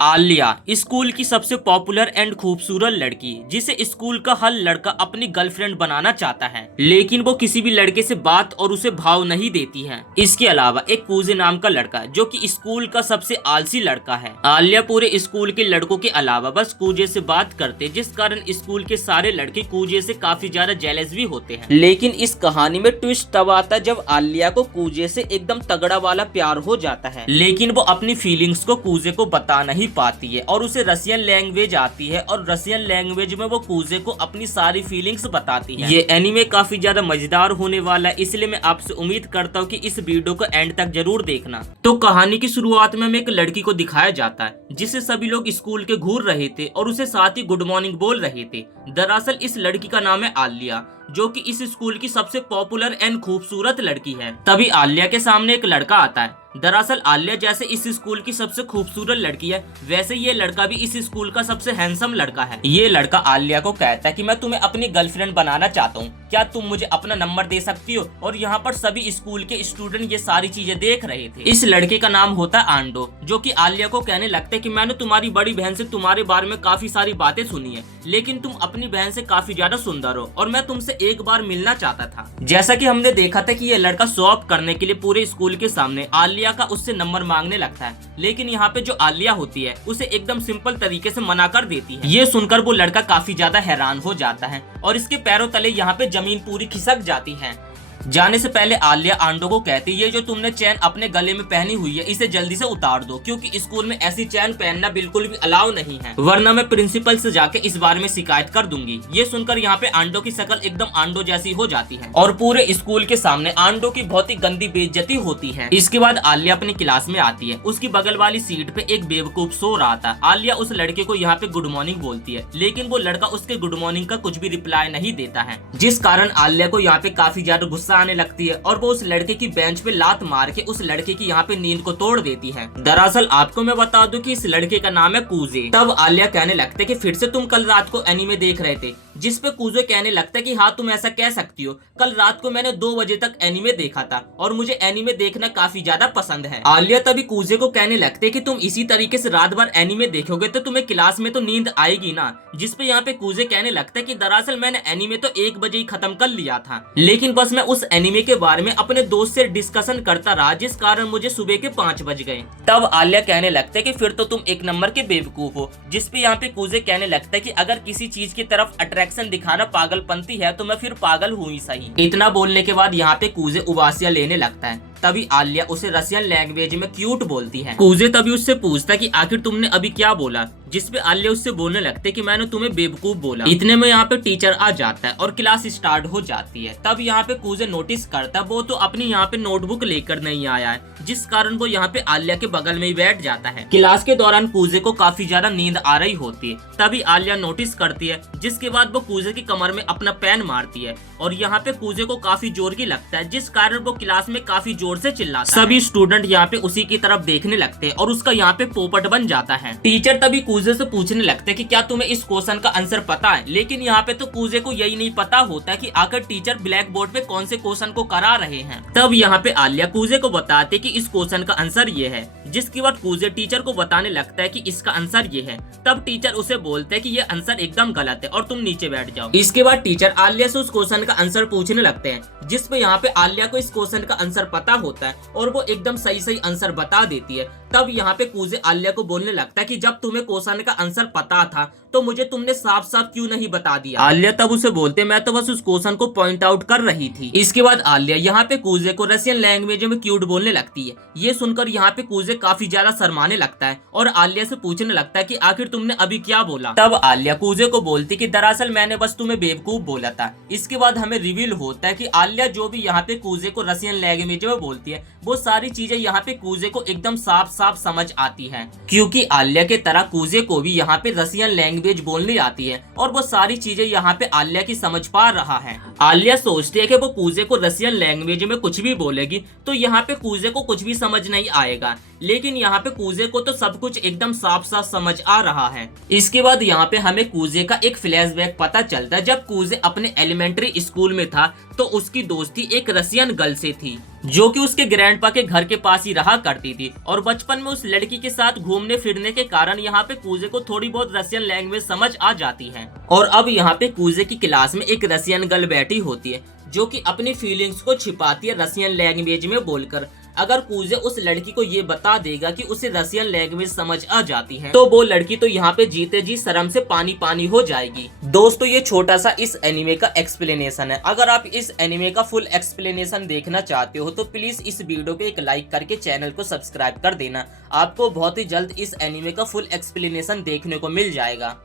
Alia school की सबसे popular and खूबसूरत लड़की, जिसे स्कूल का हर लड़का अपनी गर्लफ्रेंड बनाना चाहता है, लेकिन वो किसी भी लड़के से बात और उसे भाव नहीं देती है। इसके अलावा एक कूजे नाम का लड़का, जो कि स्कूल का सबसे आलसी लड़का है। आलिया पूरे स्कूल के लड़कों के अलावा बस कूजे से बात करते, जिस कारण स्कूल के सारे लड़के कूजे से काफी ज्यादा जेलस भी होते हैं। लेकिन इस कहानी में ट्विस्ट तब आता जब आलिया को कूजे से एकदम तगड़ा वाला प्यार हो जाता है, लेकिन वो अपनी फीलिंग्स को कूजे को बता नहीं पाती है और उसे रसियन लैंग्वेज आती है और रसियन लैंग्वेज में वो कूजे को अपनी सारी फीलिंग्स बताती है। ये एनीमे काफी ज्यादा मजेदार होने वाला है, इसलिए मैं आपसे उम्मीद करता हूँ कि इस वीडियो को एंड तक जरूर देखना। तो कहानी की शुरुआत में हमें एक लड़की को दिखाया जाता है, जिसे सभी लोग स्कूल के घूर रहे थे और उसे साथ ही गुड मॉर्निंग बोल रहे थे। दरअसल इस लड़की का नाम है आलिया, जो कि इस स्कूल की सबसे पॉपुलर एंड खूबसूरत लड़की है। तभी आलिया के सामने एक लड़का आता है। दरअसल आलिया जैसे इस स्कूल की सबसे खूबसूरत लड़की है, वैसे ये लड़का भी इस स्कूल का सबसे हैंडसम लड़का है। ये लड़का आलिया को कहता है कि मैं तुम्हें अपनी गर्लफ्रेंड बनाना चाहता हूँ, क्या तुम मुझे अपना नंबर दे सकती हो? और यहाँ पर सभी स्कूल के स्टूडेंट ये सारी चीजें देख रहे थे। इस लड़के का नाम होता है आंडो, जो कि आलिया को कहने लगता है कि मैंने तुम्हारी बड़ी बहन से तुम्हारे बारे में काफी सारी बातें सुनी है, लेकिन तुम अपनी बहन से काफी ज्यादा सुंदर हो और मैं तुमसे एक बार मिलना चाहता था। जैसा कि हमने देखा था कि ये लड़का शो ऑफ करने के लिए पूरे स्कूल के सामने आलिया का उससे नंबर मांगने लगता है, लेकिन यहाँ पे जो आलिया होती है उसे एकदम सिंपल तरीके से मना कर देती है। ये सुनकर वो लड़का काफी ज्यादा हैरान हो जाता है और इसके पैरों तले यहाँ पे जमीन पूरी खिसक जाती है। जाने से पहले आलिया आंडो को कहती है, ये जो तुमने चैन अपने गले में पहनी हुई है इसे जल्दी से उतार दो, क्योंकि स्कूल में ऐसी चैन पहनना बिल्कुल भी अलाउ नहीं है, वरना मैं प्रिंसिपल से जाके इस बारे में शिकायत कर दूंगी। ये सुनकर यहाँ पे आंडो की शक्ल एकदम आंडो जैसी हो जाती है और पूरे स्कूल के सामने आंडो की बहुत ही गंदी बेइज्जती होती है। इसके बाद आलिया अपनी क्लास में आती है। उसकी बगल वाली सीट पे एक बेवकूफ सो रहा था। आलिया उस लड़के को यहाँ पे गुड मॉर्निंग बोलती है, लेकिन वो लड़का उसके गुड मॉर्निंग का कुछ भी रिप्लाई नहीं देता है, जिस कारण आलिया को यहाँ पे काफी ज्यादा गुस्सा आने लगती है और वो उस लड़के की बेंच पे लात मार के उस लड़के की यहाँ पे नींद को तोड़ देती है। दरअसल आपको मैं बता दूं कि इस लड़के का नाम है कूजे। तब आलिया कहने लगता है कि फिर से तुम कल रात को एनीमे देख रहे थे, जिस पे कूजे कहने लगता है कि हाँ तुम ऐसा कह सकती हो, कल रात को मैंने 2 बजे तक एनीमे देखा था और मुझे एनीमे देखना काफी ज्यादा पसंद है। आलिया तभी कूजे को कहने लगते है कि तुम इसी तरीके से रात भर एनीमे देखोगे तो तुम्हें क्लास में तो नींद आएगी ना, जिस पे यहाँ पे कूजे कहने लगता है कि दरअसल मैंने एनीमे तो 1 बजे ही खत्म कर लिया था, लेकिन बस मैं उस एनीमे के बारे में अपने दोस्त से डिस्कशन करता रहा, जिस कारण मुझे सुबह के 5 बज गए। तब आलिया कहने लगता है कि फिर तो तुम एक नंबर के बेवकूफ हो, जिस पे यहाँ पे कूजे कहने लगता है कि अगर किसी चीज की तरफ अट्रैक्शन दिखाना पागलपंती है तो मैं फिर पागल हूँ ही सही। इतना बोलने के बाद यहाँ पे कूजे उबासियां लेने लगता है। तभी आलिया उसे रसियन लैंग्वेज में क्यूट बोलती है। कूजे तभी उससे पूछता है कि आखिर तुमने अभी क्या बोला, जिस पे आलिया उससे बोलने लगते कि मैंने तुम्हें बेवकूफ बोला। इतने में यहाँ पे टीचर आ जाता है और क्लास स्टार्ट हो जाती है। तब यहाँ पे कूजे नोटिस करता है वो तो अपनी यहाँ पे नोटबुक लेकर नहीं आया है, जिस कारण वो यहाँ पे आलिया के बगल में ही बैठ जाता है। क्लास के दौरान कूजे को काफी ज्यादा नींद आ रही होती है। तभी आलिया नोटिस करती है, जिसके बाद वो कूजे की कमर में अपना पेन मारती है और यहाँ पे कूजे को काफी जोर की लगता है, जिस कारण वो क्लास में काफी जोर से चिल्लाता है। सभी स्टूडेंट यहाँ पे उसी की तरफ देखने लगते हैं और उसका यहाँ पे पोपट बन जाता है। टीचर तभी कूजे से पूछने लगते हैं कि क्या तुम्हें इस क्वेश्चन का आंसर पता है, लेकिन यहाँ पे तो कूजे को यही नहीं पता होता है कि आखिर टीचर ब्लैक बोर्ड पे कौन से क्वेश्चन को करा रहे हैं। तब यहाँ पे आलिया कूजे को बताते कि इस क्वेश्चन का आंसर ये है, जिसके बाद कूजे टीचर को बताने लगता है कि इसका आंसर ये है। तब टीचर उसे बोलते हैं कि ये आंसर एकदम गलत है और तुम नीचे बैठ जाओ। इसके बाद टीचर आलिया से उस क्वेश्चन का आंसर पूछने लगते हैं, जिसपे यहाँ पे आलिया को इस क्वेश्चन का आंसर पता होता है और वो एकदम सही सही आंसर बता देती है। तब यहाँ पे कूजे आलिया को बोलने लगता है कि जब तुम्हें क्वेश्चन का आंसर पता था तो मुझे तुमने साफ साफ क्यों नहीं बता दिया। आलिया तब उसे बोलते मैं तो बस उस क्वेश्चन को पॉइंट आउट कर रही थी। इसके बाद आलिया यहाँ पे कूजे को रसियन लैंग्वेज में क्यूट बोलने लगती है। ये सुनकर यहाँ पे कूजे काफी ज्यादा शर्माने लगता है और आलिया से पूछने लगता है कि आखिर तुमने अभी क्या बोला। तब आलिया कूजे को बोलती कि दरअसल मैंने बस तुम्हें बेवकूफ बोला था। इसके बाद हमें रिवील होता है कि आलिया जो भी यहाँ पे कूजे को रसियन लैंग्वेज में बोलती है वो सारी चीजें यहाँ पे कूजे को एकदम साफ साफ समझ आती है, क्योंकि आलिया के तरह कूजे को भी यहाँ पे रसियन लैंग्वेज बोलनी आती है और वो सारी चीजें यहाँ पे आलिया की समझ पा रहा है। आलिया सोचती है कि वो कूजे को रसियन लैंग्वेज में कुछ भी बोलेगी तो यहाँ पे कूजे को कुछ भी समझ नहीं आएगा, लेकिन यहाँ पे कूजे को तो सब कुछ एकदम साफ साफ समझ आ रहा है। इसके बाद यहाँ पे हमें कूजे का एक फ्लैशबैक पता चलता है। जब कूजे अपने एलिमेंट्री स्कूल में था तो उसकी दोस्ती एक रसियन गर्ल से थी, जो कि उसके ग्रैंडपा के घर के पास ही रहा करती थी। और बचपन में उस लड़की के साथ घूमने फिरने के कारण यहाँ पे कूजे को थोड़ी बहुत रसियन लैंग्वेज समझ आ जाती है। और अब यहाँ पे कूजे की क्लास में एक रसियन गर्ल बैठी होती है जो कि अपनी फीलिंग्स को छिपाती है रसियन लैंग्वेज में बोलकर। अगर कूजे उस लड़की को ये बता देगा कि उसे रसियन लैंग्वेज समझ आ जाती है तो वो लड़की तो यहाँ पे जीते जी शर्म से पानी पानी हो जाएगी। दोस्तों ये छोटा सा इस एनिमे का एक्सप्लेनेशन है। अगर आप इस एनिमे का फुल एक्सप्लेनेशन देखना चाहते हो तो प्लीज इस वीडियो को एक लाइक करके चैनल को सब्सक्राइब कर देना। आपको बहुत ही जल्द इस एनिमे का फुल एक्सप्लेनेशन देखने को मिल जाएगा।